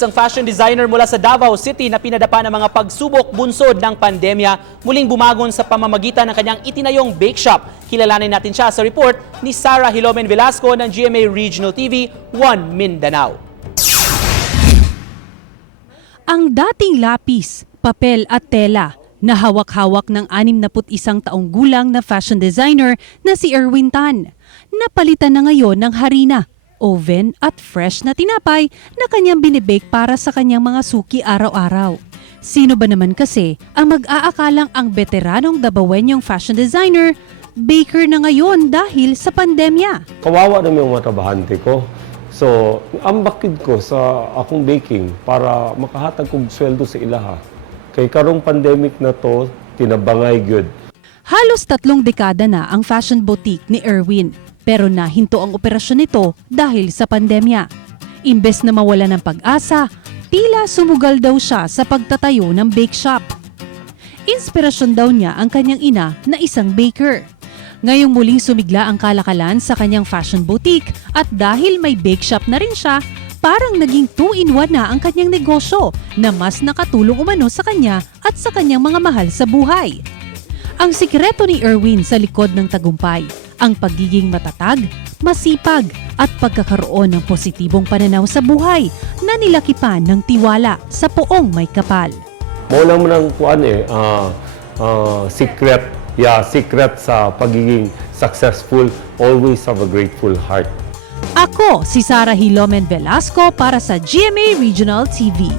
Isang fashion designer mula sa Davao City na pinadapa ng mga pagsubok bunsod ng pandemya, muling bumangon sa pamamagitan ng kanyang itinayong bakeshop. Kilalanin natin siya sa report ni Sarah Hilomen Velasco ng GMA Regional TV 1 Mindanao. Ang dating lapis, papel at tela na hawak-hawak ng 61 taong gulang na fashion designer na si Erwin Tan, napalitan na ngayon ng harina, oven at fresh na tinapay na kanyang binibake para sa kanyang mga suki araw-araw. Sino ba naman kasi ang mag-aakalang ang veteranong Davaoenyong fashion designer, baker na ngayon dahil sa pandemya? Kawawa naman yung mga trabahante ko. So, ambakid ko sa akong baking para makahatag kong sweldo sa ilaha. Kay karong pandemic na to, tinabangay good. Halos 3 dekada na ang fashion boutique ni Erwin, pero nahinto ang operasyon nito dahil sa pandemya. Imbes na mawala ng pag-asa, tila sumugal daw siya sa pagtatayo ng bake shop. Inspirasyon daw niya ang kanyang ina na isang baker. Ngayong muling sumigla ang kalakalan sa kanyang fashion boutique at dahil may bake shop na rin siya, parang naging 2-in-1 na ang kanyang negosyo na mas nakatulong umano sa kanya at sa kanyang mga mahal sa buhay. Ang sikreto ni Erwin sa likod ng tagumpay, ang pagiging matatag, masipag at pagkakaroon ng positibong pananaw sa buhay na nilakipan ng tiwala sa poong may kapal. Mawala mo ng secret sa pagiging successful, always have a grateful heart. Ako si Sarah Hilomen Velasco para sa GMA Regional TV.